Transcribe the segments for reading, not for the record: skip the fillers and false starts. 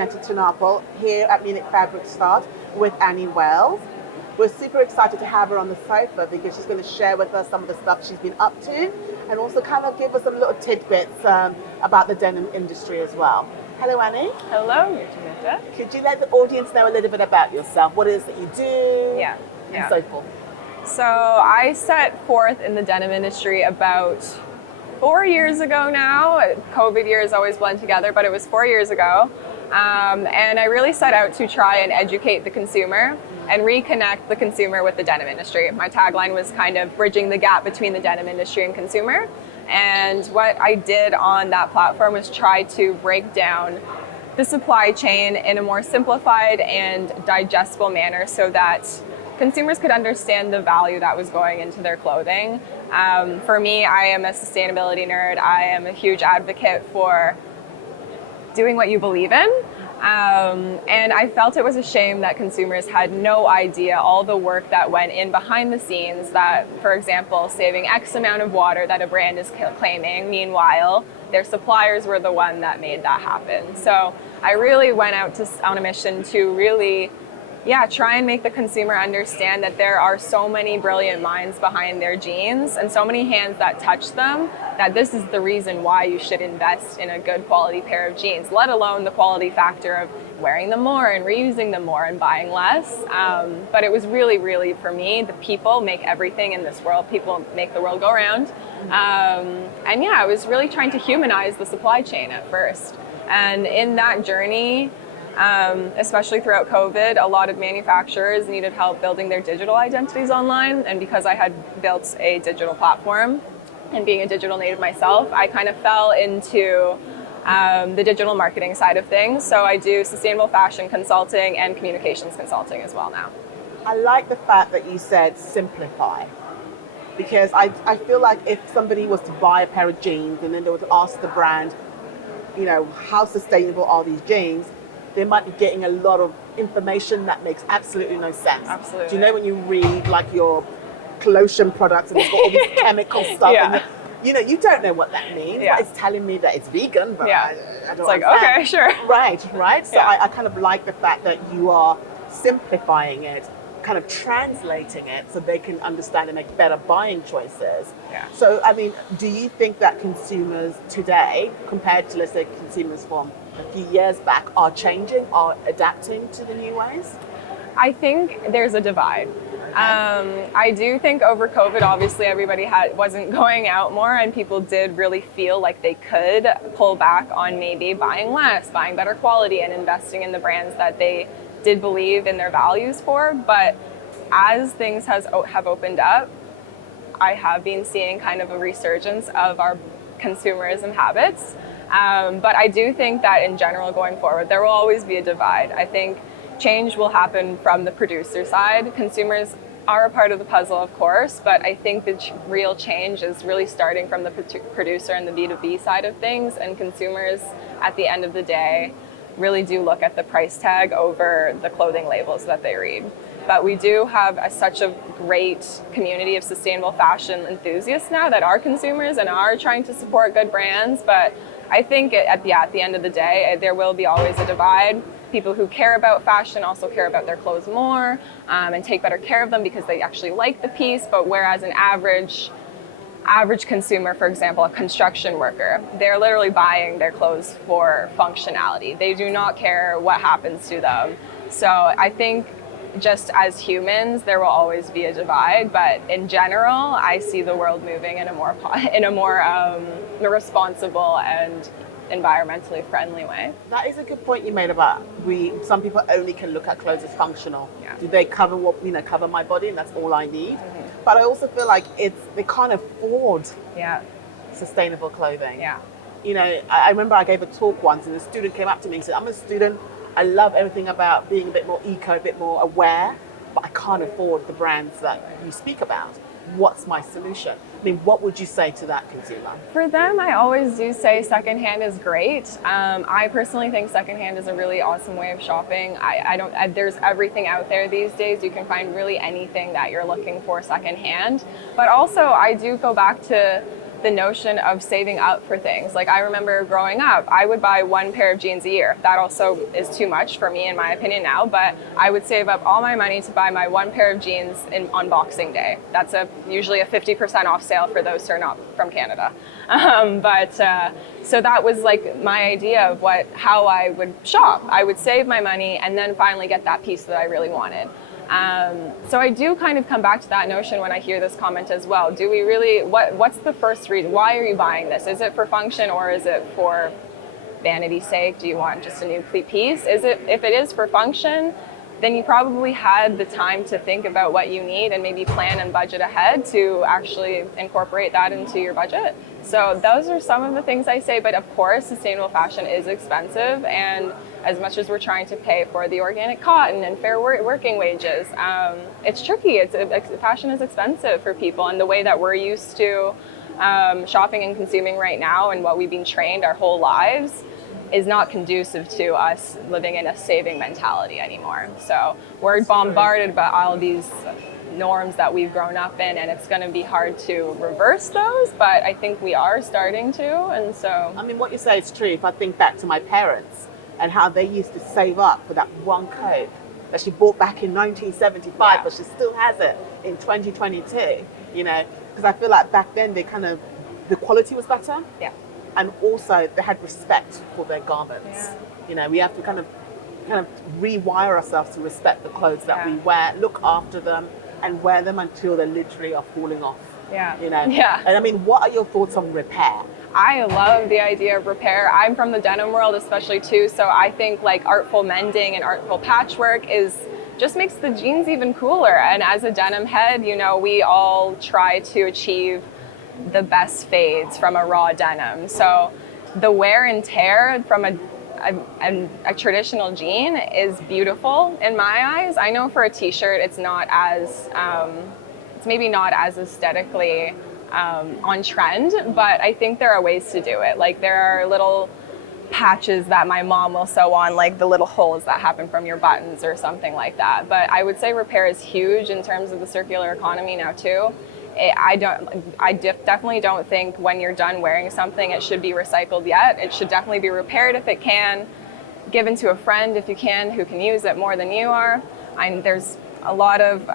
Muchaneta to Napel here at Munich Fabric Start with Annie Wells. We're super excited to have her on the sofa because she's going to share with us some of the stuff she's been up to and also kind of give us some little tidbits about the denim industry as well. Hello, Annie. Hello, Muchaneta. Could you let the audience know a little bit about yourself? What it is that you do? And so forth. So I set forth in the denim industry about 4 years ago now. COVID years always blend together, but it was 4 years ago. And I really set out to try and educate the consumer and reconnect the consumer with the denim industry. My tagline was kind of bridging the gap between the denim industry and consumer. And what I did on that platform was try to break down the supply chain in a more simplified and digestible manner so that consumers could understand the value that was going into their clothing. For me, I am a sustainability nerd. I am a huge advocate for doing what you believe in. And I felt it was a shame that consumers had no idea all the work that went in behind the scenes that, for example, saving X amount of water that a brand is claiming. Meanwhile, their suppliers were the one that made that happen. So I really went out on a mission to really try and make the consumer understand that there are so many brilliant minds behind their jeans and so many hands that touch them that this is the reason why you should invest in a good quality pair of jeans, let alone the quality factor of wearing them more and reusing them more and buying less. But it was really, really, for me, the people make everything in this world. People make the world go around. I was really trying to humanize the supply chain at first. And in that journey, especially throughout COVID, a lot of manufacturers needed help building their digital identities online. And because I had built a digital platform and being a digital native myself, I kind of fell into the digital marketing side of things. So I do sustainable fashion consulting and communications consulting as well now. I like the fact that you said simplify, because I feel like if somebody was to buy a pair of jeans and then they would ask the brand, how sustainable are these jeans? They might be getting a lot of information that makes absolutely no sense. Absolutely. Do you know when you read like your lotion products and it's got all this chemical stuff and you don't know what that means. But it's telling me that it's vegan, but I don't It's like, understand. okay, sure. Right. So I kind of like the fact that you are simplifying it, kind of translating it so they can understand and make better buying choices. So, do you think that consumers today, compared to, let's say, consumers from a few years back, are changing, are adapting to the new ways? I think there's a divide. I do think over COVID, obviously everybody wasn't going out more and people did really feel like they could pull back on maybe buying less, buying better quality and investing in the brands that they did believe in their values for. But as things have opened up, I have been seeing kind of a resurgence of our consumerism habits. But I do think that in general going forward, there will always be a divide. I think change will happen from the producer side. Consumers are a part of the puzzle, of course, but I think the real change is really starting from the producer and the B2B side of things, and consumers at the end of the day really do look at the price tag over the clothing labels that they read. But we do have such a great community of sustainable fashion enthusiasts now that are consumers and are trying to support good brands. But I think at the end of the day, there will be always a divide. People who care about fashion also care about their clothes more and take better care of them because they actually like the piece. But whereas an average consumer, for example, a construction worker, they're literally buying their clothes for functionality. They do not care what happens to them. So I think just as humans, there will always be a divide, but in general, I see the world moving in a more responsible and environmentally friendly way. That is a good point you made about some people only can look at clothes as functional. Do they cover cover my body and that's all I need? But I also feel like they can't afford sustainable clothing. I remember I gave a talk once and a student came up to me and said, I'm a student, I love everything about being a bit more eco, a bit more aware, but I can't afford the brands that you speak about. What's my solution? What would you say to that consumer? For them, I always do say secondhand is great. I personally think secondhand is a really awesome way of shopping. There's everything out there these days. You can find really anything that you're looking for secondhand. But also, I do go back to the notion of saving up for things. Like I remember growing up, I would buy one pair of jeans a year. That also is too much for me in my opinion now, but I would save up all my money to buy my one pair of jeans on Boxing Day. That's usually a 50% off sale for those who are not from Canada. So that was like my idea of how I would shop. I would save my money and then finally get that piece that I really wanted. So I do kind of come back to that notion when I hear this comment as well. Do we really, what's the first reason? Why are you buying this? Is it for function or is it for vanity's sake? Do you want just a new piece? If it is for function, then you probably had the time to think about what you need and maybe plan and budget ahead to actually incorporate that into your budget. So those are some of the things I say, but of course, sustainable fashion is expensive, and as much as we're trying to pay for the organic cotton and fair working wages, it's tricky. Fashion is expensive for people, and the way that we're used to shopping and consuming right now and what we've been trained our whole lives is not conducive to us living in a saving mentality anymore. So we're bombarded by all these norms that we've grown up in, and it's going to be hard to reverse those, but I think we are starting to. And so I mean, what you say is true. If I think back to my parents and how they used to save up for that one coat that she bought back in 1975, but she still has it in 2022, you know, because I feel like back then the quality was better. Yeah. And also they had respect for their garments. Yeah. You know, we have to kind of rewire ourselves to respect the clothes that we wear, look after them, and wear them until they literally are falling off. Yeah. You know? Yeah. And I mean, what are your thoughts on repair? I love the idea of repair. I'm from the denim world especially too, so I think like artful mending and artful patchwork just makes the jeans even cooler. And as a denim head, you know, we all try to achieve the best fades from a raw denim. So the wear and tear from a traditional jean is beautiful in my eyes. I know for a t-shirt it's not as, it's maybe not as aesthetically on trend, but I think there are ways to do it. Like there are little patches that my mom will sew on, like the little holes that happen from your buttons or something like that. But I would say repair is huge in terms of the circular economy now too. I definitely don't think when you're done wearing something it should be recycled yet. It should definitely be repaired if it can, given to a friend if you can, who can use it more than you are. There's a lot of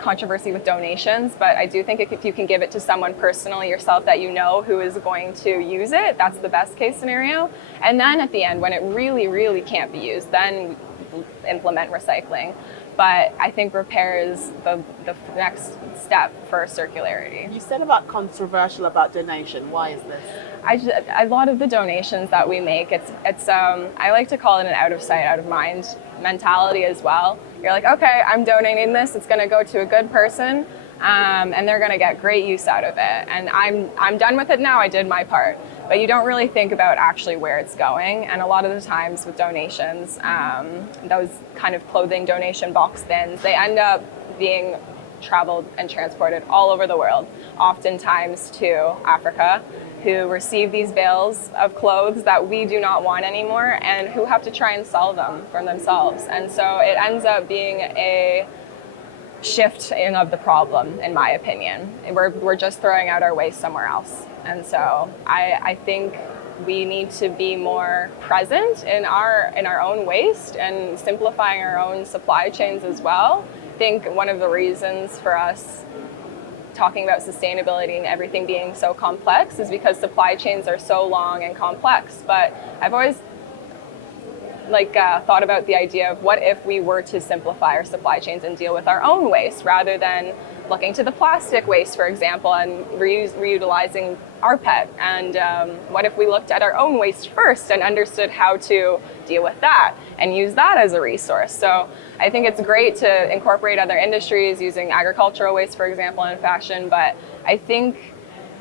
controversy with donations, but I do think if you can give it to someone personally yourself that you know who is going to use it, that's the best case scenario. And then at the end, when it really, really can't be used, then implement recycling. But I think repair is the next step for circularity. You said about controversial about donation. Why is this? A lot of the donations that we make, it's I like to call it an out of sight, out of mind mentality as well. You're like, okay, I'm donating this. It's going to go to a good person, and they're going to get great use out of it. And I'm done with it now. I did my part. But you don't really think about actually where it's going. And a lot of the times with donations, those kind of clothing donation box bins, they end up being traveled and transported all over the world, oftentimes to Africa, who receive these bales of clothes that we do not want anymore and who have to try and sell them for themselves. And so it ends up being a shifting of the problem, in my opinion. We're just throwing out our waste somewhere else. And so I think we need to be more present in our own waste and simplifying our own supply chains as well. I think one of the reasons for us talking about sustainability and everything being so complex is because supply chains are so long and complex. But I've always thought about the idea of what if we were to simplify our supply chains and deal with our own waste rather than looking to the plastic waste, for example, and reutilizing rPET. And what if we looked at our own waste first and understood how to deal with that and use that as a resource? So I think it's great to incorporate other industries using agricultural waste, for example, in fashion, but I think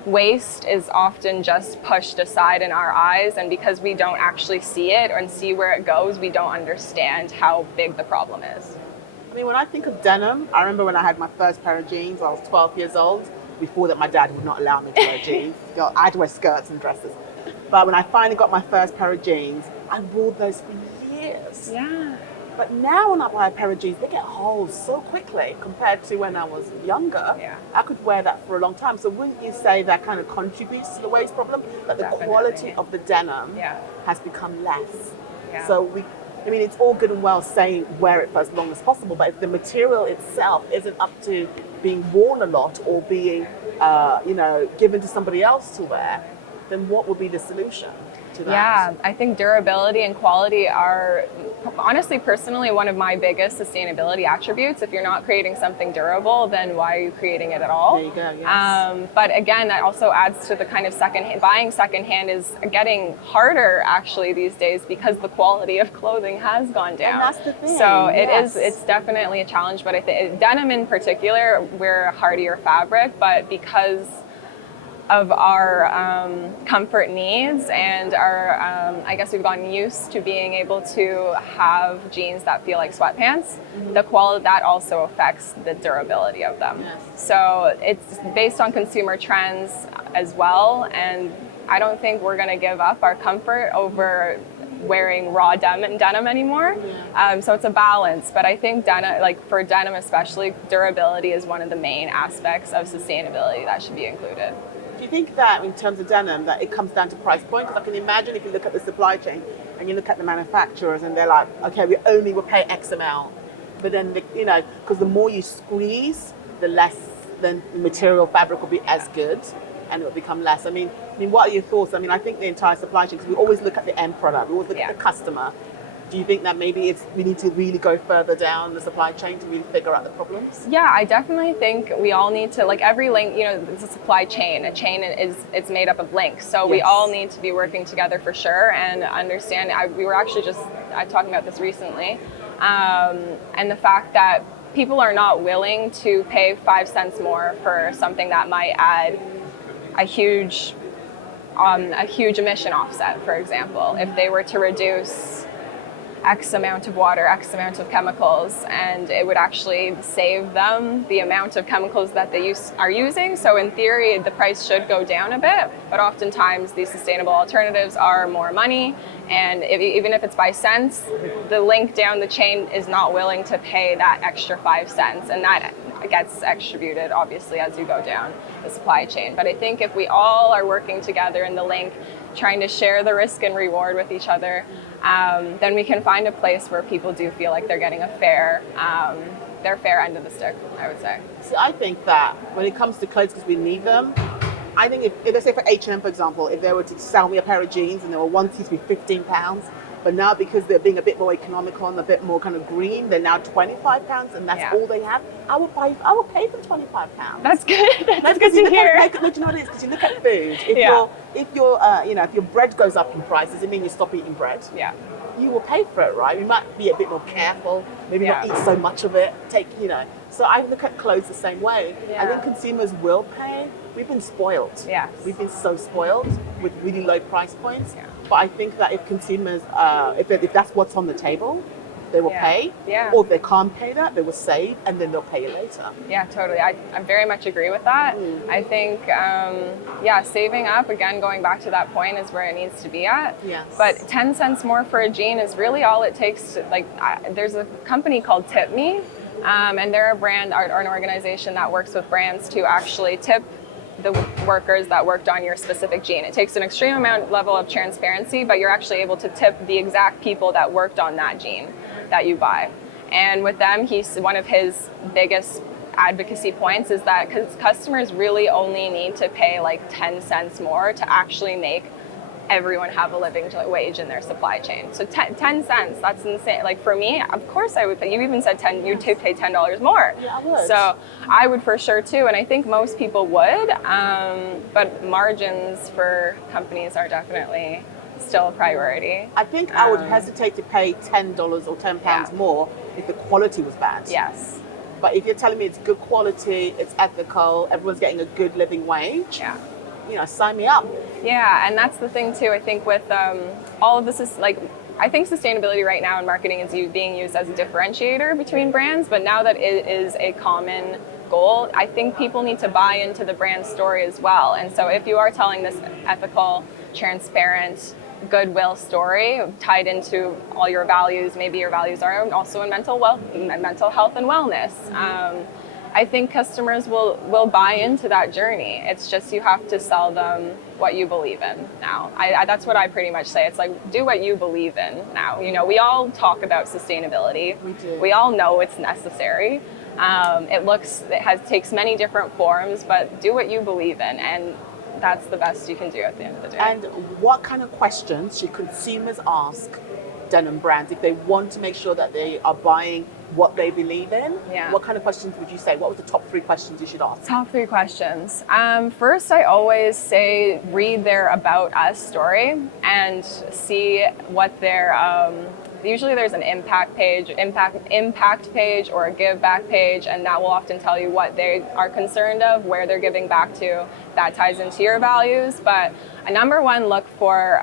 waste is often just pushed aside in our eyes, and because we don't actually see it and see where it goes, we don't understand how big the problem is. I mean, when I think of denim, I remember when I had my first pair of jeans, I was 12 years old. Before that, my dad would not allow me to wear jeans. I had to wear skirts and dresses. But when I finally got my first pair of jeans, I wore those for years. Yeah. But now when I buy a pair of jeans, they get holes so quickly compared to when I was younger. Yeah. I could wear that for a long time. So wouldn't you say that kind of contributes to the waist problem? That the quality of the denim has become less. Yeah. So it's all good and well saying wear it for as long as possible, but if the material itself isn't up to being worn a lot or being, given to somebody else to wear, then what would be the solution to that? Yeah, I think durability and quality are, honestly, personally, one of my biggest sustainability attributes. If you're not creating something durable, then why are you creating it at all? There you go, yes. But again, that also adds to the kind of buying secondhand is getting harder actually these days because the quality of clothing has gone down. And that's the thing. So it's definitely a challenge, but I think denim in particular, we're a hardier fabric, but because of our comfort needs and our, I guess we've gotten used to being able to have jeans that feel like sweatpants. The quality, that also affects the durability of them. Yes. So it's based on consumer trends as well, and I don't think we're gonna give up our comfort over wearing raw denim anymore. So it's a balance, but I think for denim especially, durability is one of the main aspects of sustainability that should be included. Do you think that in terms of denim that it comes down to price point? Because I can imagine if you look at the supply chain and you look at the manufacturers and they're like, okay, we will pay X amount, but then because the more you squeeze, the less then the material fabric will be as good and it will become less. I mean, what are your thoughts? I think the entire supply chain, because we always look at the end product, we always look at the customer. Do you think that maybe we need to really go further down the supply chain to really figure out the problems? Yeah, I definitely think we all need to, like every link, it's a supply chain. A chain it's made up of links. So we all need to be working together for sure and understand. We were actually just talking about this recently. And the fact that people are not willing to pay 5 cents more for something that might add a huge emission offset, for example. If they were to reduce X amount of water, X amount of chemicals, and it would actually save them the amount of chemicals that they are using. So in theory, the price should go down a bit, but oftentimes these sustainable alternatives are more money. And even if it's by cents, the link down the chain is not willing to pay that extra 5 cents. And that gets extributed, obviously, as you go down the supply chain. But I think if we all are working together in the link, trying to share the risk and reward with each other, then we can find a place where people do feel like they're getting their fair end of the stick, I would say. So I think that when it comes to clothes, because we need them, I think if let's say for H&M, for example, if they were to sell me a pair of jeans and they were wanting to be £15, but now because they're being a bit more economical and a bit more kind of green, they're now £25 and that's all they have, I will pay for £25. That's good. That's good to hear. No, do you know what it is? Because you look at food. If your bread goes up in price, does it mean you stop eating bread? Yeah. You will pay for it, right? You might be a bit more careful, maybe not eat so much of it. So I look at clothes the same way. I think consumers will pay. We've been spoiled. Yes. We've been so spoiled with really low price points. Yeah. But I think that if consumers, if that's what's on the table, they will pay. Yeah. Or if they can't pay that, they will save and then they'll pay you later. Yeah, totally. I very much agree with that. I think, saving up, again, going back to that point is where it needs to be at. Yes. But 10 cents more for a jean is really all it takes to, there's a company called Tip Me, and they're a brand or an organization that works with brands to actually tip the workers that worked on your specific jean. It takes an extreme level of transparency, but you're actually able to tip the exact people that worked on that jean that you buy. And with them, one of his biggest advocacy points is that customers really only need to pay 10 cents more to actually make everyone have a living wage in their supply chain. So 10 cents, that's insane. For me, of course I would pay. You even said you'd pay $10 more. Yeah, I would. So I would for sure too, and I think most people would, but margins for companies are definitely still a priority. I think I would hesitate to pay $10 or £10 more if the quality was bad. Yes. But if you're telling me it's good quality, it's ethical, everyone's getting a good living wage, sign me up. Yeah, and that's the thing too. I think with all of this is I think sustainability right now in marketing is being used as a differentiator between brands, but now that it is a common goal, I think people need to buy into the brand story as well. And so if you are telling this ethical, transparent, goodwill story tied into all your values. Maybe your values are also in mental health and wellness. I think customers will buy into that journey. It's just you have to sell them what you believe in now. That's what I pretty much say. It's like, do what you believe in now. You know, we all talk about sustainability. We do. We all know it's necessary. Takes many different forms, but do what you believe in, and that's the best you can do at the end of the day. And what kind of questions should consumers ask denim brands if they want to make sure that they are buying what they believe in? Yeah. What kind of questions would you say? What were the top 3 questions you should ask? Top 3 questions. First, I always say read their About Us story and see what their usually there's an impact page or a give back page, and that will often tell you what they are concerned of, where they're giving back to. That ties into your values. But number 1, look for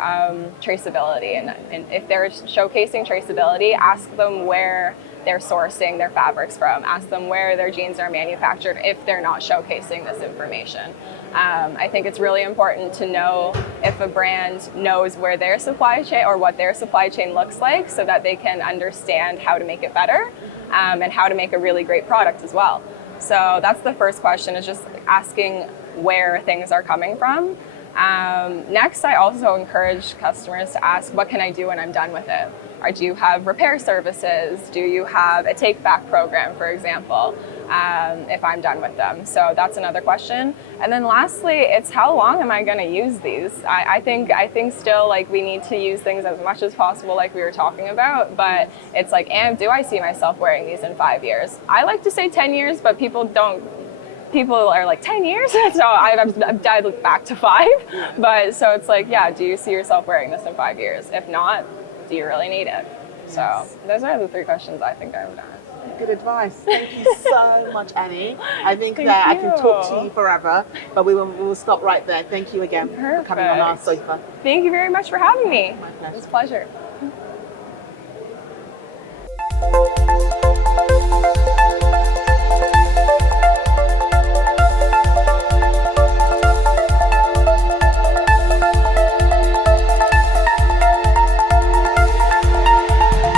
traceability, and if they're showcasing traceability, ask them where they're sourcing their fabrics from. Ask them where their jeans are manufactured if they're not showcasing this information. I think it's really important to know if a brand knows where their supply chain or what their supply chain looks like, so that they can understand how to make it better and how to make a really great product as well. So that's the first question, is just asking where things are coming from. Next, I also encourage customers to ask, what can I do when I'm done with it? Or do you have repair services? Do you have a take-back program, for example, if I'm done with them? So that's another question. And then lastly, it's how long am I going to use these? I think still, like, we need to use things as much as possible, like we were talking about, but it's like, do I see myself wearing these in 5 years? I like to say 10 years, but people are like, 10 years? So I've dialed back to 5. But so it's like, yeah, do you see yourself wearing this in 5 years? If not, do you really need it? So those are the 3 questions I think I would ask. Good advice. Thank you so much, Annie. I think that I can talk to you forever, but we will stop right there. Thank you again for coming on our sofa. Thank you very much for having me. My pleasure. It was a pleasure.